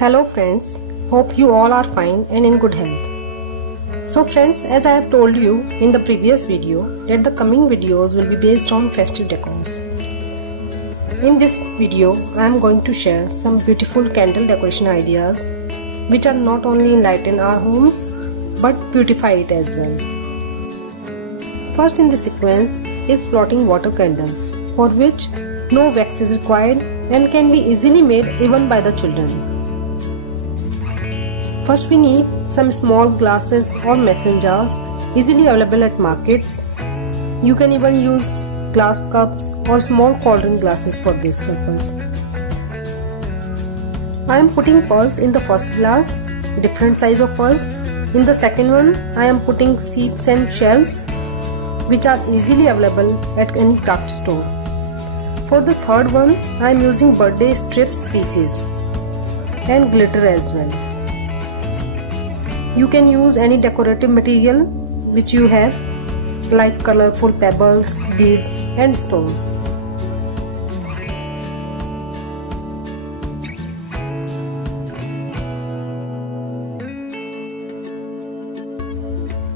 Hello friends, hope you all are fine and in good health. So friends, as I have told you in the previous video that the coming videos will be based on festive decors. In this video, I am going to share some beautiful candle decoration ideas which are not only enlighten our homes but beautify it as well. First in the sequence is floating water candles, for which no wax is required and can be easily made even by the children. First we need some small glasses or mason jars easily available at markets. You can even use glass cups or small cauldron glasses for this purpose. I am putting pearls in the first glass, different size of pearls. In the second one, I am putting seeds and shells which are easily available at any craft store. For the third one, I am using birthday strips pieces and glitter as well. You can use any decorative material which you have, like colorful pebbles, beads and stones.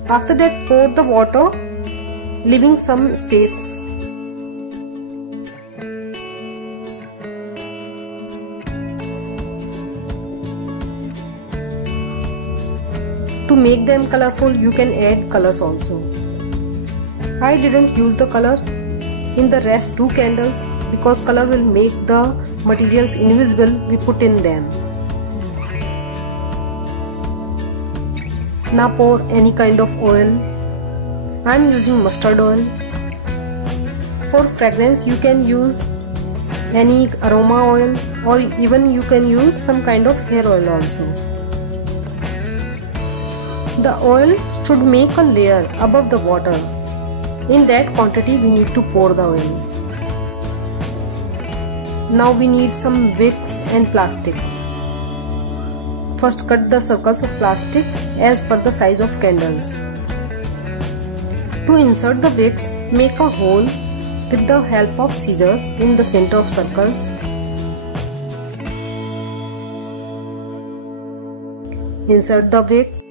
After that, pour the water, leaving some space. To make them colorful, you can add colors also. I didn't use the color in the rest two candles because color will make the materials invisible we put in them. Now pour any kind of oil. I am using mustard oil. For fragrance, you can use any aroma oil or even you can use some kind of hair oil also. The oil should make a layer above the water. In that quantity we need to pour the oil. Now we need some wicks and plastic. First cut the circles of plastic as per the size of candles. To insert the wicks, make a hole with the help of scissors in the center of circles. Insert the wicks.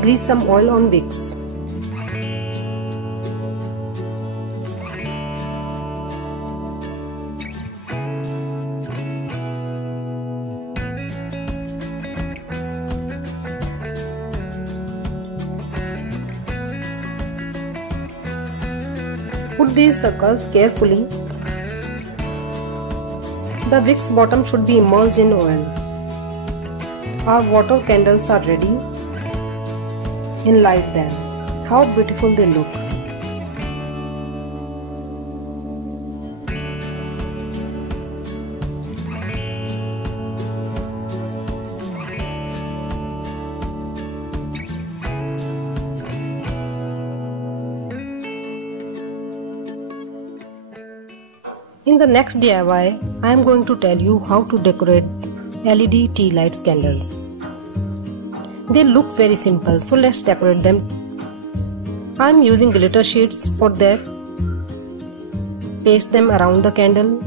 Grease some oil on wicks. Put these circles carefully. The wick's bottom should be immersed in oil. Our water candles are ready. Enlight them. How beautiful they look. In the next DIY, I am going to tell you how to decorate LED tea lights candles. They look very simple, so let's decorate them. I am using glitter sheets for that. Paste them around the candle.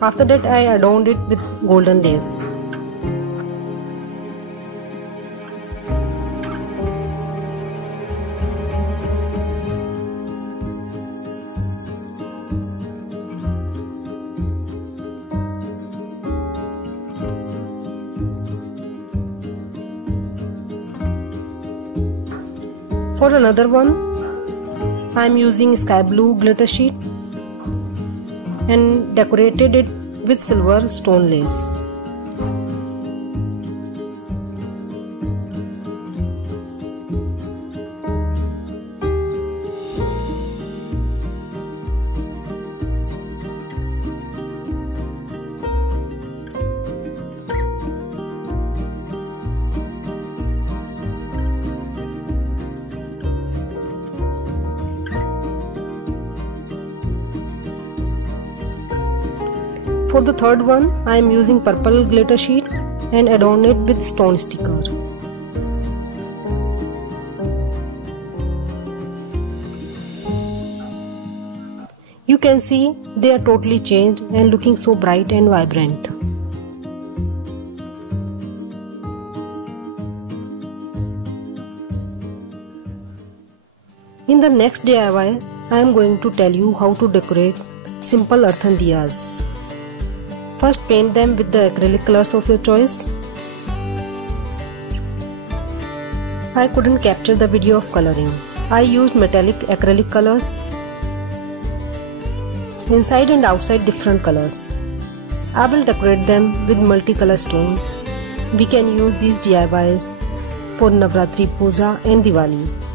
After that, I adorned it with golden lace. For another one, I am using sky blue glitter sheet and decorated it with silver stone lace. For the third one, I am using purple glitter sheet and adorn it with stone sticker. You can see they are totally changed and looking so bright and vibrant. In the next DIY, I am going to tell you how to decorate simple earthen diyas. First, paint them with the acrylic colors of your choice. I couldn't capture the video of coloring. I used metallic acrylic colors. Inside and outside different colors. I will decorate them with multicolor stones. We can use these DIYs for Navratri Puja and Diwali.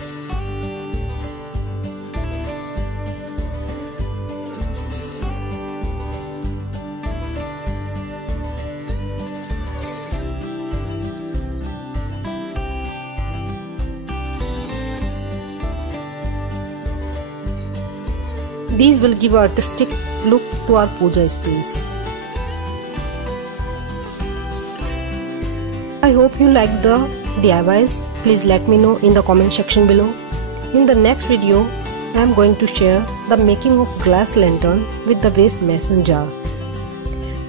These will give an artistic look to our puja space. I hope you liked the DIYs. Please let me know in the comment section below. In the next video, I am going to share the making of glass lantern with the waste mason jar.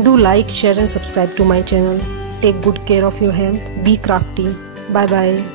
Do like, share and subscribe to my channel. Take good care of your health. Be crafty. Bye bye.